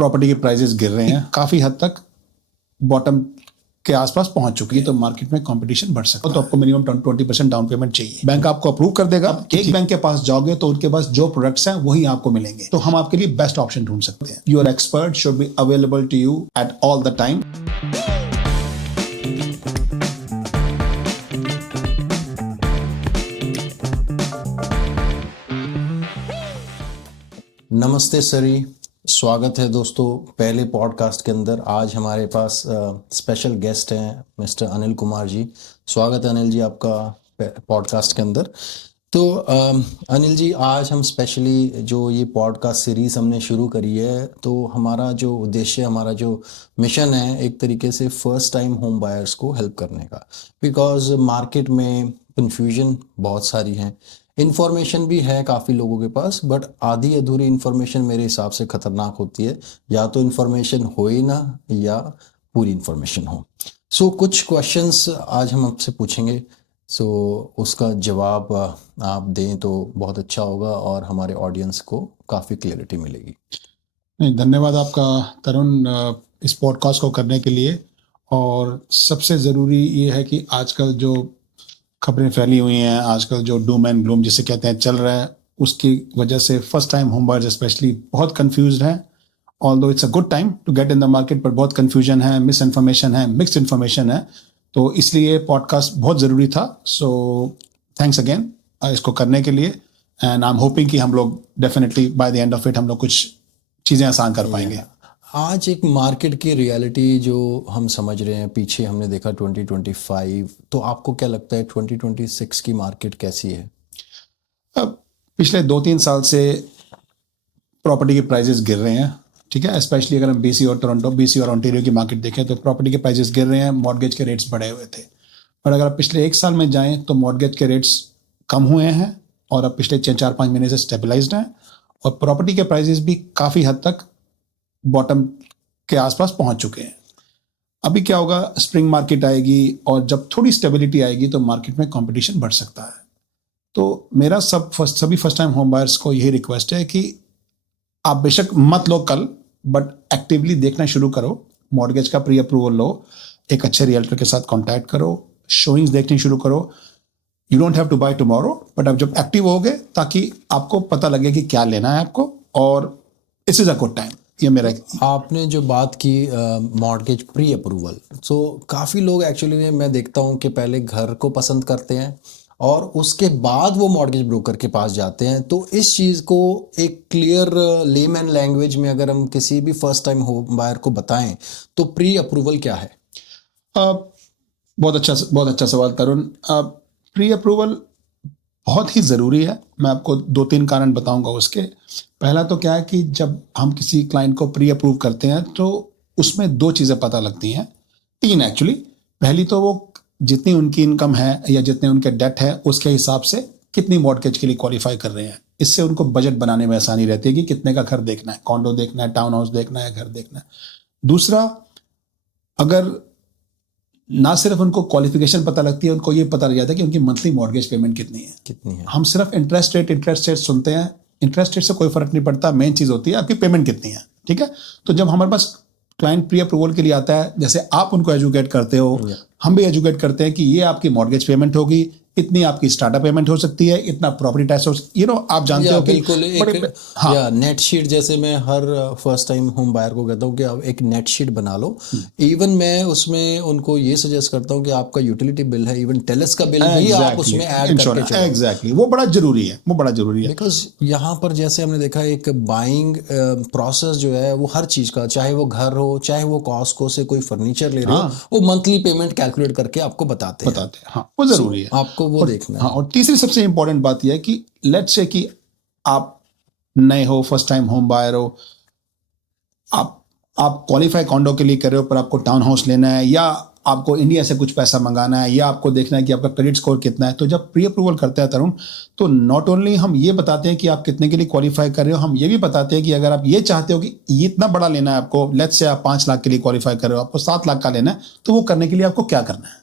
Property के prices गिर रहे हैं, काफ़ी हद तक बॉटम के आसपास पहुंच चुकी है, तो मार्केट में कंपटीशन बढ़ सकता है। तो आपको मिनिमम 20% डाउन पेमेंट चाहिए, बैंक आपको अप्रूव कर देगा। एक बैंक के पास जाओगे तो उनके पास जो प्रोडक्ट्स हैं वही आपको मिलेंगे, तो हम आपके लिए बेस्ट ऑप्शन ढूंढ सकते हैं। Your expert should be available to you at all the time. नमस्ते सरी, स्वागत है दोस्तों पहले पॉडकास्ट के अंदर। आज हमारे पास स्पेशल गेस्ट हैं मिस्टर अनिल कुमार जी। स्वागत है अनिल जी आपका पॉडकास्ट के अंदर। तो अनिल जी, आज हम स्पेशली जो ये पॉडकास्ट सीरीज़ हमने शुरू करी है, तो हमारा जो उद्देश्य, हमारा जो मिशन है, एक तरीके से फर्स्ट टाइम होम बायर्स को हेल्प करने का। बिकॉज मार्केट में कन्फ्यूजन बहुत सारी है, इन्फॉर्मेशन भी है काफ़ी लोगों के पास, बट आधी अधूरी इन्फॉर्मेशन मेरे हिसाब से ख़तरनाक होती है। या तो इन्फॉर्मेशन हो ही ना, या पूरी इन्फॉर्मेशन हो। सो कुछ क्वेश्चंस आज हम आपसे पूछेंगे, सो उसका जवाब आप दें तो बहुत अच्छा होगा और हमारे ऑडियंस को काफ़ी क्लैरिटी मिलेगी। नहीं, धन्यवाद आपका तरुण इस पॉडकास्ट को करने के लिए। और सबसे ज़रूरी ये है कि आजकल जो खबरें फैली हुई हैं, आजकल जो डूम एंड ग्लूम जिसे कहते हैं चल रहा है, उसकी वजह से first time home buyers specially बहुत कंफ्यूज्ड हैं। Although it's a good time to get in the market, पर बहुत कंफ्यूजन है, मिस इन्फॉर्मेशन है, मिक्स्ड इन्फॉर्मेशन है, तो इसलिए पॉडकास्ट बहुत ज़रूरी था। सो थैंक्स अगेन इसको करने के लिए, एंड आई एम होपिंग कि हम लोग definitely by the end of it हम लोग कुछ चीज़ें आसान कर पाएंगे। आज एक मार्केट की रियलिटी जो हम समझ रहे हैं, पीछे हमने देखा 2025, तो आपको क्या लगता है 2026 की मार्केट कैसी है? अब पिछले 2-3 साल से प्रॉपर्टी के प्राइसेस गिर रहे हैं, ठीक है। स्पेशली अगर हम बीसी और ओंटारियो की मार्केट देखें तो प्रॉपर्टी के प्राइसेस गिर रहे हैं, मॉर्गेज के रेट्स बढ़े हुए थे। पर अगर आप पिछले 1 साल में जाएं तो मॉर्गेज के रेट्स कम हुए हैं और अब पिछले 4-5 महीने से स्टेबलाइज्ड हैं, और प्रॉपर्टी के प्राइसेस भी काफ़ी हद तक बॉटम के आसपास पहुंच चुके हैं। अभी क्या होगा, स्प्रिंग मार्केट आएगी और जब थोड़ी स्टेबिलिटी आएगी तो मार्केट में कंपटीशन बढ़ सकता है। तो मेरा सभी फर्स्ट टाइम होम बायर्स को यही रिक्वेस्ट है कि आप बेशक मत लो कल, बट एक्टिवली देखना शुरू करो। मॉर्गेज का प्री अप्रूवल लो, एक अच्छे रियल्टर के साथ कांटेक्ट करो, शोइंग्स देखनी शुरू करो। You don't have to buy tomorrow, but अब जब एक्टिव होगे ताकि आपको पता लगे कि क्या लेना है आपको, और इस इज अ गुड टाइम। ये मेरा आपने जो बात की मॉर्गेज प्री अप्रूवल, तो काफ़ी लोग एक्चुअली मैं देखता हूँ कि पहले घर को पसंद करते हैं और उसके बाद वो मॉर्गेज ब्रोकर के पास जाते हैं। तो इस चीज़ को एक क्लियर लेमैन लैंग्वेज में अगर हम किसी भी फर्स्ट टाइम होम बायर को बताएं तो प्री अप्रूवल क्या है? बहुत अच्छा सवाल तरुण। प्री अप्रूवल बहुत ही ज़रूरी है। मैं आपको 2-3 कारण बताऊंगा उसके। पहला तो क्या है कि जब हम किसी क्लाइंट को प्री अप्रूव करते हैं तो उसमें 2 चीज़ें पता लगती हैं, 3 एक्चुअली। पहली तो वो जितनी उनकी इनकम है या जितने उनके डेट है उसके हिसाब से कितनी मॉर्गेज के लिए क्वालिफाई कर रहे हैं। इससे उनको बजट बनाने में आसानी रहती है कि कितने का घर देखना है, कॉन्डो देखना है, टाउन हाउस देखना है, घर देखना है। दूसरा, अगर ना सिर्फ उनको क्वालिफिकेशन पता लगती है, उनको ये पता लग जाता है कि उनकी मंथली मॉर्गेज पेमेंट कितनी है। हम सिर्फ इंटरेस्ट रेट सुनते हैं, इंटरेस्ट रेट से कोई फर्क नहीं पड़ता, मेन चीज़ होती है आपकी पेमेंट कितनी है, ठीक है। तो जब हमारे पास क्लाइंट प्री अप्रूवल के लिए आता है, जैसे आप उनको एजुकेट करते हो, हम भी एजुकेट करते हैं कि ये आपकी मॉर्गेज पेमेंट होगी, इतनी आपकी स्टार्टअप पेमेंट हो सकती है, इतना प्रॉपर्टी टैक्स हो, आप जानते हो कि बिल्कुल या नेट शीट, जैसे मैं हर फर्स्ट टाइम होम बायर को कहता हूँ कि आप एक नेट शीट बना लो। इवन मैं उसमें उनको ये सजेस्ट करता हूँ कि आपका यूटिलिटी बिल है, इवन टेलेस का बिल भी आप उसमें ऐड करके चलो। एग्जैक्टली, वो बड़ा जरूरी है, बिकॉज यहाँ पर जैसे हमने देखा एक बाइंग प्रोसेस जो है वो हर चीज़ का, चाहे वो घर हो, चाहे वो कॉस्को से कोई फर्नीचर ले रहे हो, वो मंथली पेमेंट कैलकुलेट करके आपको बताते हैं। हाँ, वो जरूरी है, आपको वो देखना है। हाँ, और तीसरी सबसे इंपॉर्टेंट बात यह है कि लेट्स से कि आप नए हो, फर्स्ट टाइम होम बायर हो, आप क्वालिफाई कॉन्डो के लिए कर रहे हो, पर आपको टाउन हाउस लेना है, या आपको इंडिया से कुछ पैसा मंगाना है, या आपको देखना है कि आपका क्रेडिट स्कोर कितना है। तो जब प्री अप्रूवल करते हैं तरुण, तो नॉट ओनली हम ये बताते हैं कि आप कितने के लिए क्वालिफाई कर रहे हो, हम ये भी बताते हैं कि अगर आप ये चाहते हो कि ये इतना बड़ा लेना है आपको, लेट्स से आप 5 लाख के लिए क्वालिफाई कर रहे हो, आपको 7 लाख का लेना है, तो वो करने के लिए आपको क्या करना है।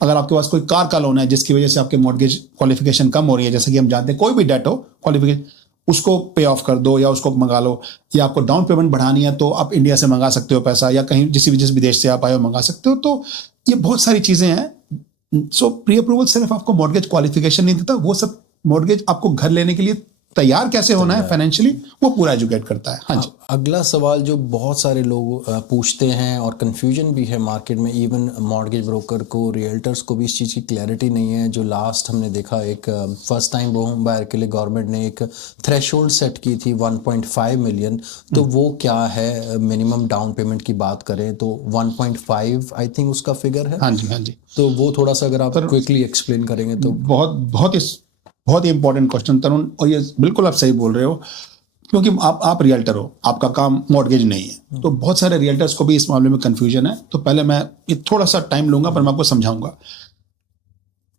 अगर आपके पास कोई कार का लोन है जिसकी वजह से आपके मॉर्गेज क्वालिफिकेशन कम हो रही है, जैसे कि हम जानते हैं कोई भी डेट हो, क्वालिफिकेशन, उसको पे ऑफ कर दो या उसको मंगा लो, या आपको डाउन पेमेंट बढ़ानी है तो आप इंडिया से मंगा सकते हो पैसा, या कहीं जिस विदेश से आप आए हो मंगा सकते हो। तो ये बहुत सारी चीज़ें हैं। सो प्री अप्रूवल सिर्फ आपको मॉर्गेज क्वालिफिकेशन नहीं देता, वो सब मॉर्गेज आपको घर लेने के लिए तैयार कैसे होना है फाइनेंशियली, वो पूरा एजुकेट करता है। हाँ जी। अगला सवाल जो बहुत सारे लोग पूछते हैं और कंफ्यूजन भी है मार्केट में, इवन मॉर्गेज ब्रोकर को, रियल्टर्स को भी इस चीज़ की क्लैरिटी नहीं है। जो लास्ट हमने देखा, एक फर्स्ट टाइम होम बायर के लिए गवर्नमेंट ने एक थ्रेशोल्ड सेट की थी 1.5 मिलियन, तो वो क्या है? मिनिमम डाउन पेमेंट की बात करें तो 1.5 आई थिंक उसका फिगर है। हाँ जी, हाँ जी। तो वो थोड़ा सा अगर आप क्विकली एक्सप्लेन करेंगे तो। बहुत ही इंपॉर्टेंट क्वेश्चन तरुण, और ये बिल्कुल आप सही बोल रहे हो, क्योंकि आप रियल्टर हो, आपका काम मॉर्गेज नहीं है। तो बहुत सारे रियल्टर्स को भी इस मामले में कंफ्यूजन है। तो पहले मैं ये थोड़ा सा टाइम लूंगा, पर मैं आपको समझाऊंगा।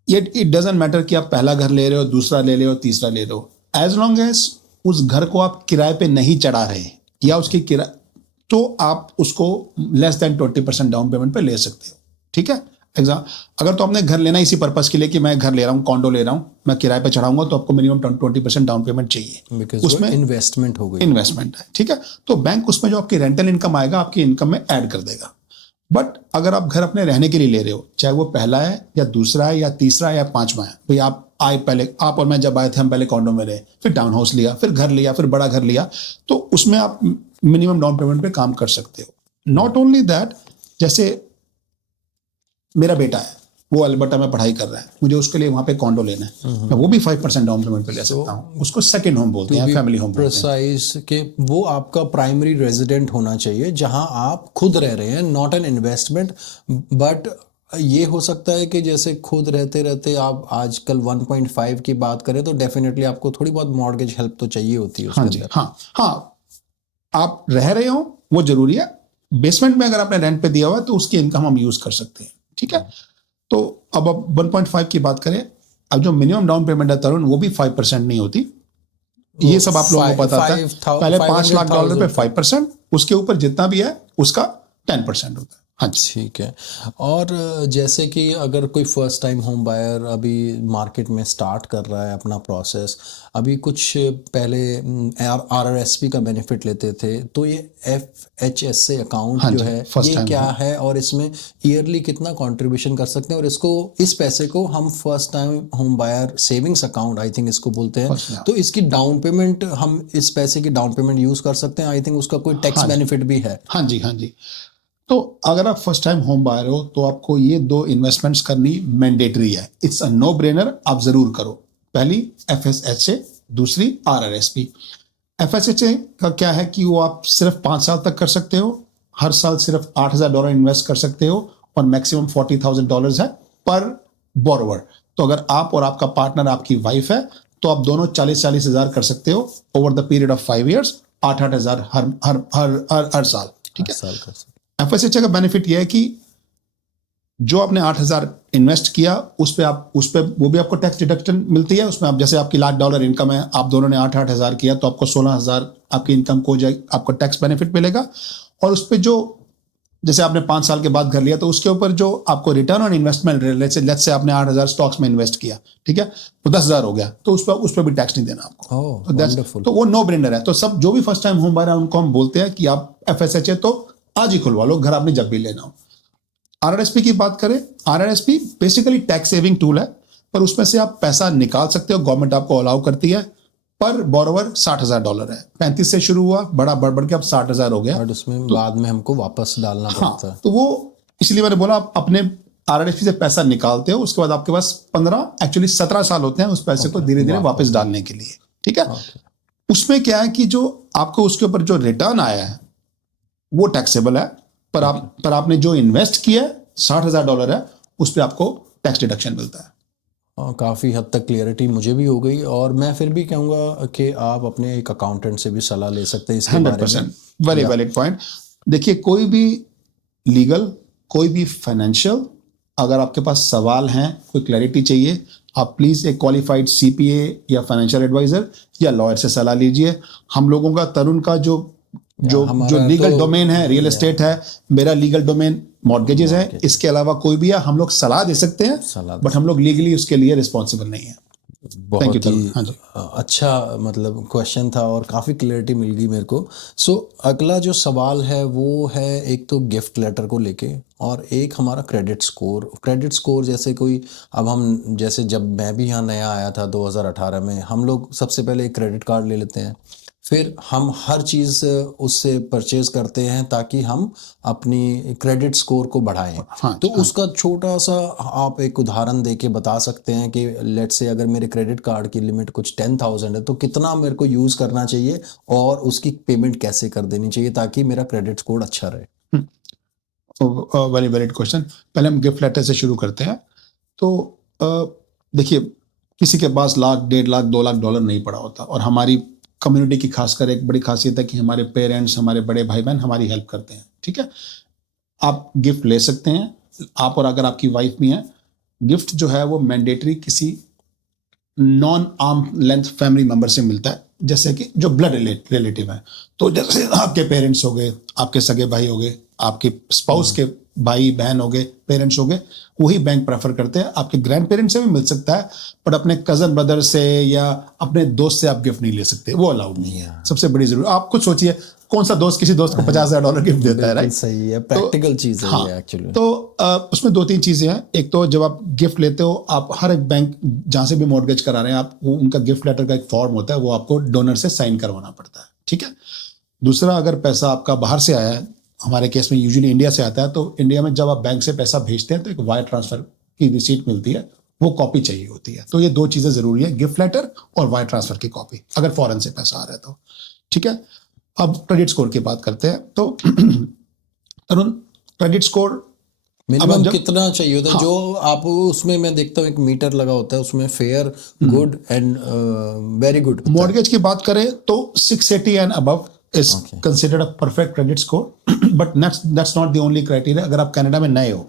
ये इट डजंट मैटर कि आप पहला घर ले रहे हो, दूसरा ले रहे हो, तीसरा ले रहे हो, एज लॉन्ग एज उस घर को आप किराए पे नहीं चढ़ा रहे या उसकी किराए, तो आप उसको लेस देन 20% डाउन पेमेंट पे ले सकते हो। ठीक है। अगर तो आपने घर लेना इसी पर्पस के लिए कि मैं घर ले रहा हूँ, कॉन्डो ले रहा हूँ, मैं किराए पे चढ़ाऊंगा, तो आपको मिनिमम 20% डाउन पेमेंट चाहिए। उसमें इन्वेस्टमेंट हो गई, इन्वेस्टमेंट है। ठीक है। तो बैंक उसमें जो आपकी रेंटल इनकम आएगा आपकी इनकम में ऐड कर देगा। बट अगर आप घर अपने रहने के लिए ले रहे हो, चाहे वो पहला है या दूसरा है या तीसरा है या पांचवा है, भाई आप आए पहले, आप और मैं जब आए थे, हम पहले कॉन्डो में रहे, फिर टाउन हाउस लिया, फिर घर लिया, फिर बड़ा घर लिया, तो उसमें आप मिनिमम डाउन पेमेंट पे काम कर सकते हो। नॉट ओनली दैट, जैसे मेरा बेटा है, वो अल्बर्टा में पढ़ाई कर रहा है, मुझे उसके लिए वहां पे कॉन्डो लेना है, मैं वो भी 5% डाउन पेमेंट पे ले सकता हूँ। उसको सेकंड होम बोलते हैं, फैमिली होम बोलते हैं। प्रिसाइज के वो आपका प्राइमरी रेजिडेंट होना चाहिए जहां आप खुद रह रहे हैं, नॉट एन इन्वेस्टमेंट। बट ये हो सकता है कि जैसे खुद रहते रहते आप आजकल 1.5 की बात करें तो डेफिनेटली आपको थोड़ी बहुत मॉर्गेज हेल्प तो चाहिए होती है उसके हाँ जी, अंदर। हाँ, आप रह रहे हो वो जरूरी है। बेसमेंट में अगर आपने रेंट पे दिया हुआ है तो उसकी इनकम हम यूज कर सकते हैं। ठीक है। तो अब 1.5 की बात करें, अब जो मिनिमम डाउन पेमेंट है तरुण, वो भी 5% नहीं होती। ये सब आप लोगों को पता था। पहले $5 लाख पे 5%, उसके ऊपर जितना भी है उसका 10% होता है। हाँ जी। ठीक है। और जैसे कि अगर कोई फर्स्ट टाइम होम बायर अभी मार्केट में स्टार्ट कर रहा है अपना प्रोसेस, अभी कुछ पहले RRSP का बेनिफिट लेते थे, तो ये FHSA अकाउंट जो है ये क्या है और इसमें ईयरली कितना कंट्रीब्यूशन कर सकते हैं, और इसको इस पैसे को हम first time home buyer savings account I think इसको बोलते हैं, तो इसकी डाउन पेमेंट, हम इस पैसे की डाउन पेमेंट यूज कर सकते हैं? आई थिंक उसका कोई टैक्स बेनिफिट भी है। हाँ जी, हाँ जी। तो अगर आप फर्स्ट टाइम होम बायर हो तो आपको ये 2 इन्वेस्टमेंट्स करनी मैंडेटरी है। इट्स अ नो ब्रेनर, आप जरूर करो। पहली FHSA, दूसरी RRSP। FHSA का क्या है कि वो आप सिर्फ 5 साल तक कर सकते हो, हर साल सिर्फ $8,000 इन्वेस्ट कर सकते हो, और मैक्सिमम $40,000 है पर बोरोवर। तो अगर आप और आपका पार्टनर, आपकी वाइफ है, तो आप दोनों 40,000 हजार कर सकते हो over the period of 5 years, 8,000 हर साल। ठीक है। FHSA का बेनिफिट यह है कि जो आपने 8,000 इन्वेस्ट किया उस पे वो भी आपको टैक्स डिडक्शन मिलती है। उसमें आप, जैसे आपकी $1,00,000 इनकम है, आप दोनों ने 8,000 किया, तो आपको 16,000 आपकी इनकम को आपको टैक्स बेनिफिट मिलेगा। और उस पे जो, जैसे आपने 5 साल के बाद घर लिया, तो उसके ऊपर जो आपको return on investment, let's say आपने 8,000 स्टॉक्स में इन्वेस्ट किया, ठीक है, तो 10,000 हो गया, तो उस पर भी टैक्स नहीं देना आपको। तो वो नो ब्रेनर है। तो सब जो भी फर्स्ट टाइम होम बायर है उनको हम बोलते हैं कि आप FHSA तो आज ही खुलवा लो, घर आपने जब भी लेना हो। RRSP की बात करें, RRSP basically tax saving tool है, पर उसमें से आप पैसा निकाल सकते हो, गवर्नमेंट आपको अलाउ करती है। पर बोरोवर $60,000 है, 35 से शुरू हुआ, बड़ा बढ़ के अब 60,000 हो गया, और उसमें बाद में हमको वापस डालना पड़ता है। तो वो इसलिए मैंने बोला, आप अपने RRSP से पैसा निकालते हो, उसके बाद आपके पास 17 साल होते हैं उस पैसे को धीरे धीरे वापस डालने के लिए। ठीक है। उसमें क्या है कि जो आपको उसके ऊपर जो रिटर्न आया है वो टैक्सेबल है, पर आपने जो इन्वेस्ट किया है $60,000 है, उस पर आपको टैक्स डिडक्शन मिलता है। काफ़ी हद तक क्लियरिटी मुझे भी हो गई, और मैं फिर भी कहूँगा कि आप अपने एक अकाउंटेंट से भी सलाह ले सकते हैं इसके 100% वेरी वैलिड पॉइंट। देखिए, कोई भी लीगल, कोई भी फाइनेंशियल, अगर आपके पास सवाल हैं, कोई क्लैरिटी चाहिए, आप प्लीज़ एक क्वालिफाइड CPA या फाइनेंशियल एडवाइजर या लॉयर से सलाह लीजिए। हम लोगों का, तरुण का जो लीगल डोमेन है रियल एस्टेट है, मेरा लीगल डोमेन मॉर्गेजेस है। इसके अलावा कोई भी है, हम लोग सलाह दे सकते हैं, बट हम लोग लीगली उसके लिए रिस्पॉन्सिबल नहीं है। बहुत ही तरुण। हाँ जी। अच्छा मतलब क्वेश्चन था और काफ़ी क्लैरिटी मिल गई मेरे को। सो अगला जो सवाल है वो है एक तो गिफ्ट लेटर को लेके और एक हमारा क्रेडिट स्कोर। क्रेडिट स्कोर जैसे कोई, अब हम जैसे जब मैं भी यहाँ नया आया था 2018 में, हम लोग सबसे पहले एक क्रेडिट कार्ड ले लेते हैं, फिर हम हर चीज़ उससे परचेज करते हैं ताकि हम अपनी क्रेडिट स्कोर को बढ़ाएं। हाँ तो हाँ उसका छोटा सा आप एक उदाहरण देके बता सकते हैं कि लेट्स से अगर मेरे क्रेडिट कार्ड की लिमिट कुछ 10,000 है तो कितना मेरे को यूज़ करना चाहिए और उसकी पेमेंट कैसे कर देनी चाहिए ताकि मेरा क्रेडिट स्कोर अच्छा रहे। Very valid question. पहले हम गिफ्ट लेटर से शुरू करते हैं। तो देखिए, किसी के पास लाख, 1.5 लाख, 2 लाख डॉलर नहीं पड़ा होता, और हमारी कम्युनिटी की खासकर एक बड़ी खासियत है कि हमारे पेरेंट्स, हमारे बड़े भाई बहन हमारी हेल्प करते हैं। ठीक है, आप गिफ्ट ले सकते हैं, आप और अगर आपकी वाइफ भी है। गिफ्ट जो है वो मैंडेटरी किसी non arm length family member से मिलता है, जैसे कि जो ब्लड रिलेटिव है। तो जैसे आपके पेरेंट्स हो गए, आपके सगे भाई हो गए, आपके स्पाउस के भाई बहन हो गए, पेरेंट्स हो गए, वही बैंक प्रेफर करते हैं। आपके ग्रैंड पेरेंट्स से भी मिल सकता है, पर अपने कजन ब्रदर से या अपने दोस्त से आप गिफ्ट नहीं ले सकते, वो अलाउड नहीं है। सबसे बड़ी जरूरत, आप खुद सोचिए कौन सा दोस्त किसी दोस्त को $50,000 गिफ्ट देता है, राइट? सही है, प्रैक्टिकल चीज़ है ये एक्चुअली। तो उसमें 2-3 चीजें हैं। एक तो जब आप गिफ्ट लेते हो, आप हर एक बैंक जहां से भी मॉर्गेज करा रहे हैं, आप उनका गिफ्ट लेटर का एक फॉर्म होता है, वो आपको डोनर से साइन करवाना पड़ता है। ठीक है। दूसरा, अगर पैसा आपका बाहर से आया है, हमारे केस में यूजुअली इंडिया से आता है, तो इंडिया में जब आप बैंक से पैसा भेजते हैं तो एक वायर ट्रांसफर की रिसीट मिलती है, वो कॉपी चाहिए होती है। तो ये 2 चीजें जरूरी है, गिफ्ट लेटर और वायर ट्रांसफर की कॉपी, अगर फॉरेन से पैसा आ रहा है तो। ठीक है। अब क्रेडिट स्कोर की बात करते हैं। तो तरुण, क्रेडिट स्कोर मिनिमम कितना चाहिए होता है? हाँ। जो आप उसमें मैं देखता हूँ एक मीटर लगा होता है उसमें, fair, good and very good. Mortgage की बात करें तो 680 and above is considered a perfect credit score, but that's not the only criteria. अगर आप कनाडा में नए हो,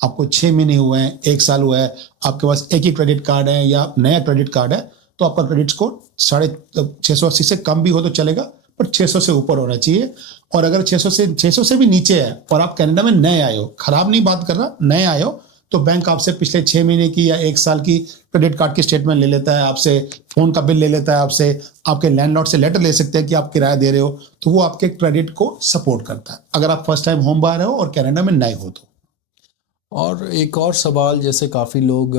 आपको 6 महीने हुए हैं, 1 साल हुआ है, आपके पास एक ही क्रेडिट कार्ड है या नया क्रेडिट कार्ड है, तो आपका क्रेडिट स्कोर 680 से कम भी हो तो चलेगा, पर 600 से ऊपर होना चाहिए। और अगर 600 से भी नीचे है और आप कनाडा में नए आए हो, खराब नहीं बात कर रहा, नए आए हो, तो बैंक आपसे पिछले 6 महीने की या 1 साल की क्रेडिट कार्ड की स्टेटमेंट ले लेता है, आपसे फोन का बिल ले लेता है, आपसे आपके लैंडलॉर्ड से लेटर ले सकते हैं कि आप किराया दे रहे हो, तो वो आपके क्रेडिट को सपोर्ट करता है, अगर आप फर्स्ट टाइम होम बायर हो और कनाडा में नए हो तो। और एक और सवाल, जैसे काफ़ी लोग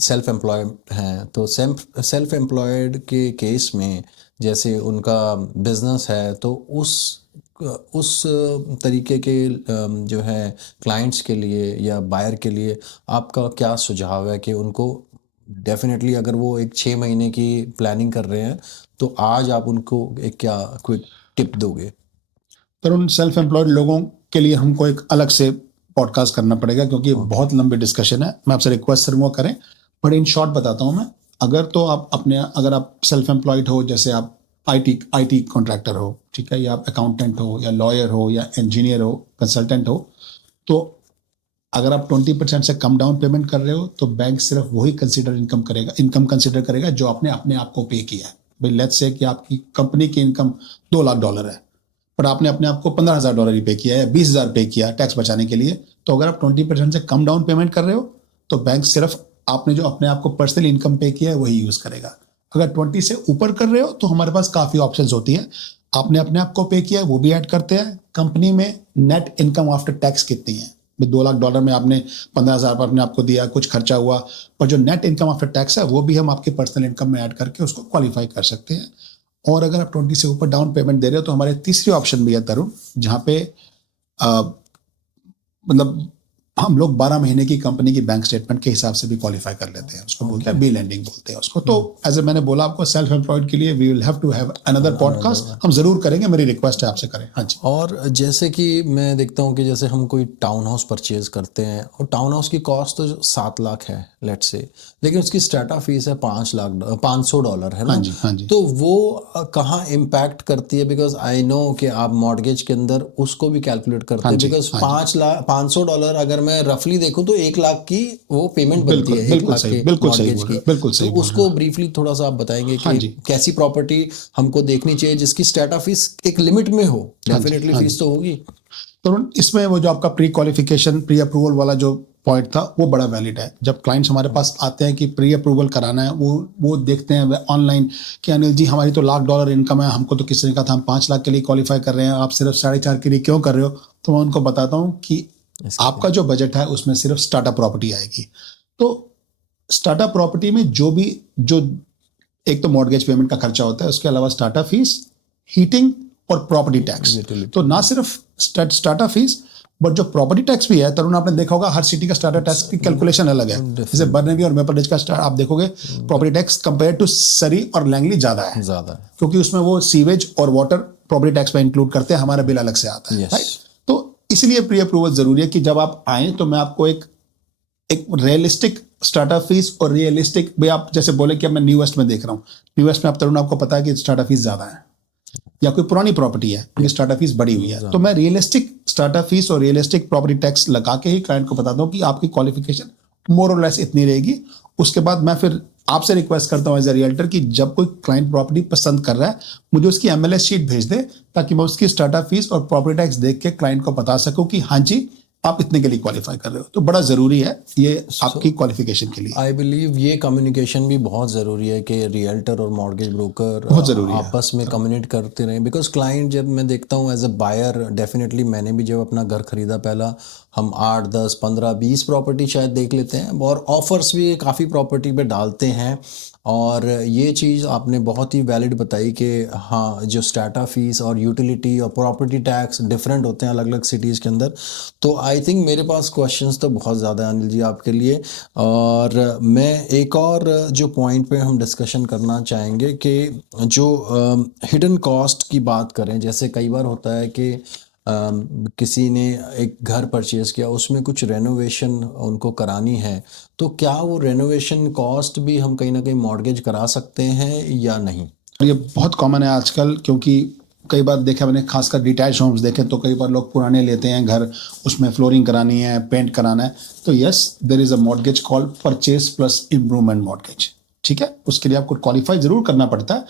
सेल्फ एम्प्लॉयड हैं, तो सेल्फ एम्प्लॉयड के केस में जैसे उनका बिजनेस है, तो उस तरीके के जो है क्लाइंट्स के लिए या बायर के लिए आपका क्या सुझाव है कि उनको डेफिनेटली, अगर वो एक 6 महीने की प्लानिंग कर रहे हैं, तो आज आप उनको एक क्या क्विक टिप दोगे? पर उन सेल्फ एम्प्लॉयड लोगों के लिए हमको एक अलग से पॉडकास्ट करना पड़ेगा, क्योंकि बहुत लंबी डिस्कशन है। मैं आपसे रिक्वेस्ट करूंगा करें, बट इन शॉर्ट बताता हूं मैं। अगर आप सेल्फ एम्प्लॉयड हो, जैसे आप आईटी कॉन्ट्रैक्टर हो, ठीक है, या आप अकाउंटेंट हो या लॉयर हो या इंजीनियर हो, कंसल्टेंट हो, तो अगर आप 20% से कम डाउन पेमेंट कर रहे हो, तो बैंक सिर्फ वही इनकम कंसिडर करेगा जो आपने अपने आप को पे किया है। भाई लेट्स से कि आपकी कंपनी की इनकम $2 लाख है, पर आपने अपने आप को $15,000 ही पे किया है, 20,000 पे किया टैक्स बचाने के लिए, तो अगर आप 20% से कम डाउन पेमेंट कर रहे हो, तो बैंक सिर्फ आपने जो अपने आप को पर्सनल इनकम पे किया है वही यूज करेगा। अगर 20 से ऊपर कर रहे हो, तो हमारे पास काफी ऑप्शंस होती है। आपने अपने आप को पे किया है वो भी ऐड करते हैं, कंपनी में नेट इनकम आफ्टर टैक्स कितनी है, $2 लाख में आपने 15,000 पर अपने आपको दिया, कुछ खर्चा हुआ, पर जो नेट इनकम आफ्टर टैक्स है वो भी हम आपके पर्सनल इनकम में ऐड करके उसको क्वालिफाई कर सकते हैं। और अगर आप 20 से ऊपर डाउन पेमेंट दे रहे हो, तो हमारे तीसरी ऑप्शन भी है तरुण, जहाँ पे मतलब हम लोग 12 महीने की कंपनी की बैंक स्टेटमेंट के हिसाब से भी क्वालिफाई कर लेते हैं, उसको बोलते हैं बी लेंडिंग बोलते हैं उसको। तो एज मैंने बोला आपको, सेल्फ एम्प्लॉयड के लिए we will have to have another podcast, हम जरूर करेंगे, मेरी रिक्वेस्ट है आपसे करें। हाँ जी। और जैसे कि मैं देखता हूँ कि जैसे हम कोई टाउन हाउस परचेज करते हैं और टाउन हाउस की कॉस्ट तो 7 लाख है लेट्स से, लेकिन उसकी स्टार्टअप फीस है $500 है ना? हाँ जी, हाँ जी। तो वो कहाँ इम्पैक्ट करती है? बिकॉज आई नो कि आप मॉर्गेज के अंदर उसको भी कैलकुलेट करते हैं, बिकॉज $500 अगर मैं रफली देखूं तो 1 लाख की वो पेमेंट बनती है, 1 लाख के मॉर्गेज की। बिल्कुल सही। तो उसको ब्रीफली थोड़ा सा आप बताएंगे कि कैसी प्रॉपर्टी हमको देखनी चाहिए जिसकी स्टार्टअप फीस एक लिमिट में हो? डेफिनेटली फीस तो होगी। तो इसमें वो जो आपका प्री क्वालिफिकेशन, प्री अप्रूवल वाला जो पॉइंट था वो बड़ा वैलिड है। जब क्लाइंट्स हमारे पास आते हैं कि प्री अप्रूवल कराना है, वो देखते हैं ऑनलाइन कि अनिल जी हमारी तो $1,00,000 इनकम है, हमको तो किसी ने कहा था हम 5 लाख के लिए क्वालिफाई कर रहे हैं, आप सिर्फ 4.5 के लिए क्यों कर रहे हो? तो मैं उनको बताता हूँ कि आपका जो बजट है उसमें सिर्फ स्टार्टअप प्रॉपर्टी आएगी। तो स्टार्टअप प्रॉपर्टी में जो एक तो मॉर्गेज पेमेंट का खर्चा होता है, उसके अलावा स्टार्टअप फीस, हीटिंग और प्रॉपर्टी टैक्स। तो ना सिर्फ स्टार्टअप फीस बट जो प्रॉपर्टी टैक्स भी है, तरुण आपने देखा होगा हर सिटी का स्टार्टअप टैक्स की कैलकुलेशन अलग है। जैसे बर्नबी और मेपल रिज का आप देखोगे प्रॉपर्टी टैक्स कंपेयर टू सरी और लैंगली ज्यादा है, क्योंकि उसमें वो सीवेज और वाटर प्रॉपर्टी टैक्स में इंक्लूड करते हैं, हमारा बिल अलग से आता है, राइट। तो इसलिए प्री अप्रूवल जरूरी है कि जब आप आए तो मैं आपको एक रियलिस्टिक स्टार्टअप फीस और रियलिस्टिक भाई, आप जैसे बोले कि अब मैं न्यू वेस्ट में देख रहा हूँ, न्यू वेस्ट में आप तरुण आपको पता है कि स्टार्टअप फीस ज्यादा है, या कोई पुरानी प्रॉपर्टी है उनकी स्टार्टअप फीस बढ़ी हुई है, तो मैं रियलिस्टिक स्टार्टअप फीस और रियलिस्टिक प्रॉपर्टी टैक्स लगा के ही क्लाइंट को बताता हूँ कि आपकी क्वालिफिकेशन मोर और लेस इतनी रहेगी। उसके बाद मैं फिर आपसे रिक्वेस्ट करता हूँ एज ए रियल्टर कि जब कोई क्लाइंट प्रॉपर्टी पसंद कर रहा है मुझे उसकी MLS शीट भेज दे, ताकि मैं उसकी स्टार्टअप फीस और प्रॉपर्टी टैक्स देख के क्लाइंट को बता सकूं कि हाँ जी आप इतने के लिए क्वालिफाई कर रहे हो। तो बड़ा जरूरी है ये आपकी क्वालिफिकेशन के लिए। आई बिलीव ये कम्युनिकेशन भी बहुत ज़रूरी है कि रियल्टर और मॉर्गेज ब्रोकर बहुत ज़रूरी है आपस में कम्युनिकेट करते रहें, बिकॉज क्लाइंट जब मैं देखता हूँ एज अ बायर, डेफिनेटली मैंने भी जब अपना घर खरीदा पहला हम 8, 10, 15, 20 प्रॉपर्टी शायद देख लेते हैं और ऑफर्स भी काफ़ी प्रॉपर्टी पे डालते हैं। और ये चीज़ आपने बहुत ही वैलिड बताई कि हाँ जो स्टार्टअप फीस और यूटिलिटी और प्रॉपर्टी टैक्स डिफरेंट होते हैं अलग अलग सिटीज़ के अंदर। तो आई थिंक मेरे पास क्वेश्चंस तो बहुत ज़्यादा है अनिल जी आपके लिए, और मैं एक और जो पॉइंट पे हम डिस्कशन करना चाहेंगे कि जो हिडन कॉस्ट की बात करें, जैसे कई बार होता है कि किसी ने एक घर परचेज़ किया, उसमें कुछ रेनोवेशन उनको करानी है, तो क्या वो रेनोवेशन कॉस्ट भी हम कहीं ना कहीं मॉर्गेज करा सकते हैं या नहीं? ये बहुत कॉमन है आजकल, क्योंकि कई बार देखा मैंने खासकर डिटैच होम्स देखे तो कई बार लोग पुराने लेते हैं घर, उसमें फ्लोरिंग करानी है, पेंट कराना है, तो yes there is a mortgage called purchase plus improvement mortgage. ठीक है, उसके लिए आपको क्वालिफाई ज़रूर करना पड़ता है,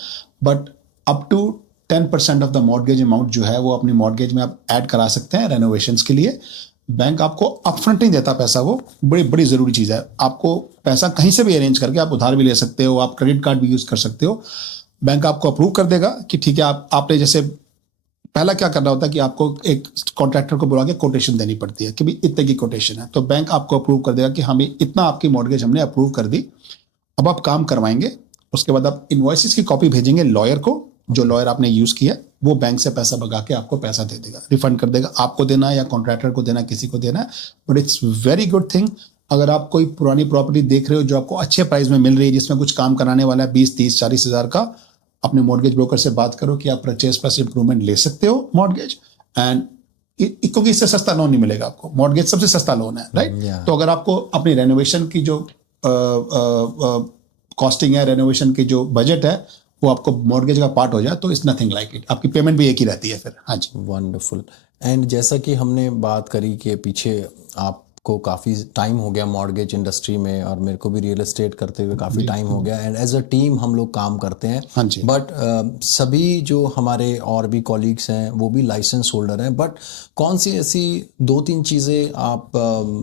but up to 10% off the mortgage amount जो है वो अपनी मॉर्गेज में आप ऐड करा सकते हैं रेनोवेशंस के लिए। बैंक आपको अपफ्रंट नहीं देता पैसा, वो बड़ी बड़ी ज़रूरी चीज़ है। आपको पैसा कहीं से भी अरेंज करके आप उधार भी ले सकते हो, आप क्रेडिट कार्ड भी यूज़ कर सकते हो, बैंक आपको अप्रूव कर देगा कि ठीक है। आपने जैसे पहला क्या करना होता है कि आपको एक कॉन्ट्रैक्टर को बुला के कोटेशन देनी पड़ती है कि भाई इतने की कोटेशन है, तो बैंक आपको अप्रूव कर देगा कि हमें इतना आपकी मॉर्गेज हमने अप्रूव कर दी। अब आप काम करवाएंगे, उसके बाद आप इनवॉइसेस की कॉपी भेजेंगे लॉयर को, जो लॉयर आपने यूज़ किया वो बैंक से पैसा भगा के आपको पैसा दे देगा, रिफंड कर देगा। आपको देना है या कॉन्ट्रैक्टर को देना है, किसी को देना है, but it's very good thing. अगर आप कोई पुरानी प्रॉपर्टी देख रहे हो जो आपको अच्छे प्राइस में मिल रही है, जिसमें कुछ काम कराने वाला है 20, 30, 40 हज़ार का, अपने मॉर्गेज ब्रोकर से बात करो कि आप परचेज प्लस इंप्रूवमेंट ले सकते हो मॉर्गेज, एंड क्योंकि इससे सस्ता लोन नहीं मिलेगा आपको, मॉर्गेज सबसे सस्ता लोन है, राइट। तो अगर आपको अपनी रेनोवेशन की जो कॉस्टिंग है, रेनोवेशन की जो बजट है, वो आपको मॉर्गेज का पार्ट हो जाए तो इट्स नथिंग लाइक इट, आपकी पेमेंट भी एक ही रहती है फिर। हाँ जी, वंडरफुल। एंड जैसा कि हमने बात करी कि पीछे आपको काफ़ी टाइम हो गया मॉर्गेज इंडस्ट्री में, और मेरे को भी रियल एस्टेट करते हुए काफ़ी टाइम हो गया, एंड एज अ टीम हम लोग काम करते हैं। हाँ जी। बट सभी जो हमारे और भी कॉलीग्स हैं वो भी लाइसेंस होल्डर हैं, बट कौन सी ऐसी 2-3 चीज़ें आप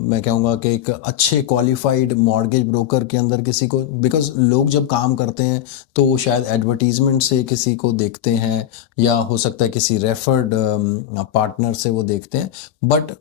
मैं कहूँगा कि एक अच्छे क्वालिफाइड मॉर्गेज ब्रोकर के अंदर किसी को, बिकॉज लोग जब काम करते हैं तो वो शायद एडवर्टीजमेंट से किसी को देखते हैं, या हो सकता है किसी रेफर्ड पार्टनर से वो देखते हैं, बट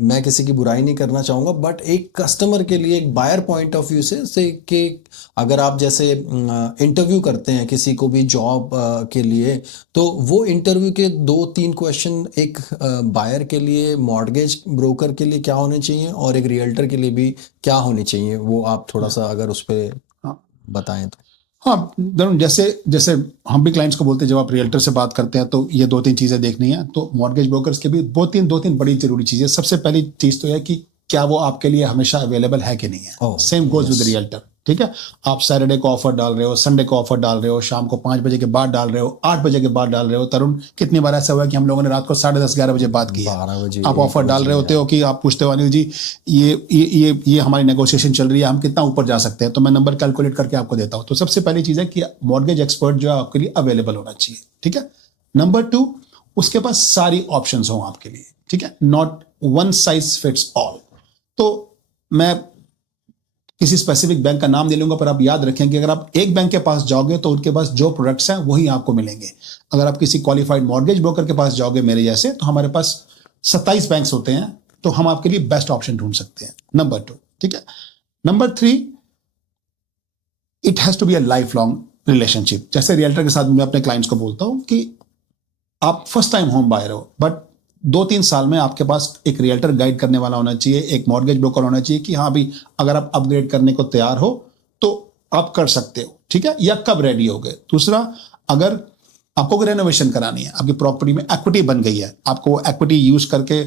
मैं किसी की बुराई नहीं करना चाहूँगा, बट एक कस्टमर के लिए, एक बायर पॉइंट ऑफ व्यू से कि अगर आप जैसे इंटरव्यू करते हैं किसी को भी जॉब के लिए, तो वो इंटरव्यू के 2-3 क्वेश्चन एक बायर के लिए, मॉर्गेज ब्रोकर के लिए क्या होने चाहिए, और एक रियल्टर के लिए भी क्या होनी चाहिए, वो आप थोड़ा सा अगर उस पर बताएं तो। हाँ, जैसे जैसे हम भी क्लाइंट्स को बोलते हैं, जब आप रियल्टर से बात करते हैं तो ये 2-3 चीज़ें देखनी है। तो मॉर्गेज ब्रोकर्स के भी दो तीन बड़ी जरूरी चीज़ें। सबसे पहली चीज़ तो है कि क्या वो आपके लिए हमेशा अवेलेबल है कि नहीं है। सेम गोज विद रियल्टर, ठीक है। आप सैटरडे को ऑफर डाल रहे हो, संडे को ऑफर डाल रहे हो, शाम को 5 बजे के बाद डाल रहे हो, 8 बजे के बाद डाल रहे हो। तरुण, कितनी बार ऐसा हुआ कि हम लोगों ने रात को 10:30, 11 बजे बात की, 12 बजे आप ऑफर डाल रहे होते हो कि आप पूछते हो अनिल जी ये हमारी नेगोशिएशन चल रही है, हम कितना ऊपर जा सकते हैं, तो मैं नंबर कैलकुलेट करके आपको देता हूं। तो सबसे पहली चीज़ है कि मॉर्गेज एक्सपर्ट जो है आपके लिए अवेलेबल होना चाहिए, ठीक है। नंबर 2, उसके पास सारी ऑप्शंस हो आपके लिए, ठीक है। Not one size fits all. तो मैं किसी स्पेसिफिक बैंक का नाम नहीं लूंगा, पर आप याद रखें कि अगर आप एक बैंक के पास जाओगे तो उनके पास जो प्रोडक्ट्स हैं वही आपको मिलेंगे। अगर आप किसी क्वालिफाइड मॉर्गेज ब्रोकर के पास जाओगे मेरे जैसे, तो हमारे पास 27 बैंक्स होते हैं, तो हम आपके लिए बेस्ट ऑप्शन ढूंढ सकते हैं। नंबर 2, ठीक है। Number 3, it has to be a life long relationship. जैसे रियल्टर के साथ मैं अपने क्लाइंट्स को बोलता हूं कि आप फर्स्ट टाइम होम बायर हो, बट 2-3 साल में आपके पास एक रियल्टर गाइड करने वाला होना चाहिए, एक मॉर्गेज ब्रोकर होना चाहिए कि हाँ भी अगर आप अपग्रेड करने को तैयार हो तो आप कर सकते हो, ठीक है, या कब रेडी हो गए। दूसरा, अगर आपको कोई रेनोवेशन करानी है, आपकी प्रॉपर्टी में एक्विटी बन गई है, आपको एक्विटी यूज करके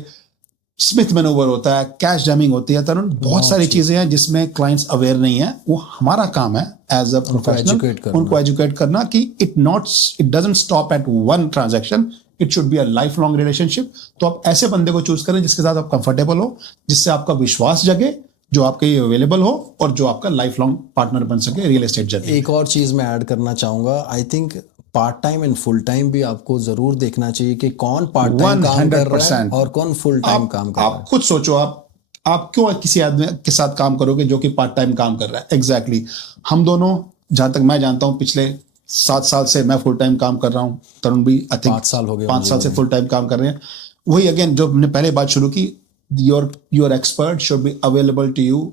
स्मिथ मैनूवर होता है, कैश जैमिंग होती है, तरुण बहुत सारी चीजें हैं जिसमें क्लाइंट्स अवेयर नहीं है। वो हमारा काम है एज अ प्रोफेशनल उनको एजुकेट करना कि it doesn't stop at one transaction, it should be a life long relationship. तो आप ऐसे बंदे को चूज करें जिसके साथ आप कंफर्टेबल हो, जिससे आपका विश्वास जगे, जो आपके लिए अवेलेबल हो और जो आपका लाइफ लॉन्ग पार्टनर बन सके रियल एस्टेट जर्नी। एक और चीज मैं ऐड करना चाहूंगा, I think part time and full time भी आपको जरूर देखना चाहिए कि कौन पार्ट टाइम काम कर रहा है और कौन फुल टाइम काम कर रहा है। आप खुद सोचो, आप क्यों किसी आदमी के साथ काम करोगे जो कि पार्ट टाइम काम कर रहा है। एग्जैक्टली हम दोनों, जहां तक मैं जानता हूं, पिछले 7 साल से मैं फुल टाइम काम कर रहा हूं, तरुण भी आई थिंक 5 साल हो गए, 5 साल से फुल टाइम काम कर रहे हैं। वही अगेन जो हमने पहले बात शुरू की, your expert should be available to you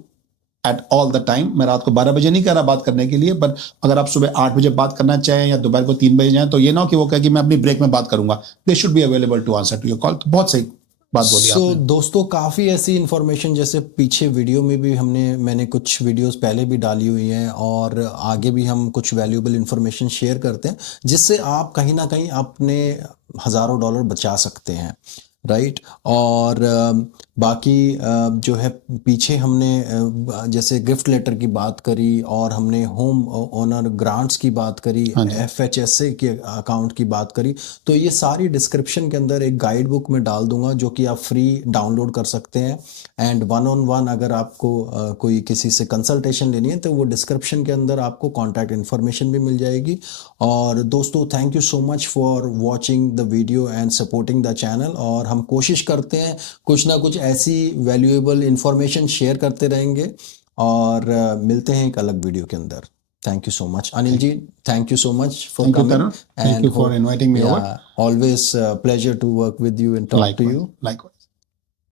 at all the time. मैं रात को 12 बजे नहीं कह रहा बात करने के लिए, पर अगर आप सुबह 8 बजे बात करना चाहें या दोपहर को 3 बजे जाएं, तो ये ना हो कि वो कहे कि मैं अपनी ब्रेक में बात करूंगा। They should be available to answer to your call. तो बहुत सही बात बोली आपने। दोस्तों, काफ़ी ऐसी इन्फॉर्मेशन, जैसे पीछे वीडियो में भी मैंने कुछ वीडियोस पहले भी डाली हुई हैं और आगे भी हम कुछ वैल्यूएबल इन्फॉर्मेशन शेयर करते हैं जिससे आप कहीं ना कहीं अपने हज़ारों डॉलर बचा सकते हैं, राइट। और बाकी जो है, पीछे हमने जैसे गिफ्ट लेटर की बात करी और हमने होम ओनर ग्रांट्स की बात करी, FHSA के अकाउंट की बात करी, तो ये सारी डिस्क्रिप्शन के अंदर एक गाइड बुक में डाल दूंगा जो कि आप फ्री डाउनलोड कर सकते हैं। एंड 1-on-1 अगर आपको कोई किसी से कंसल्टेशन लेनी है तो वो डिस्क्रिप्शन के अंदर आपको कॉन्टैक्ट इन्फॉर्मेशन भी मिल जाएगी। और दोस्तों, thank you so much for watching the video and supporting the channel. और हम कोशिश करते हैं कुछ ना कुछ ऐसी वैल्यूएबल इंफॉर्मेशन शेयर करते रहेंगे और मिलते हैं एक अलग वीडियो के अंदर। Thank you so much Anil ji, thank you so much for coming, thank you for inviting me over. Always pleasure to work with you and talk to you.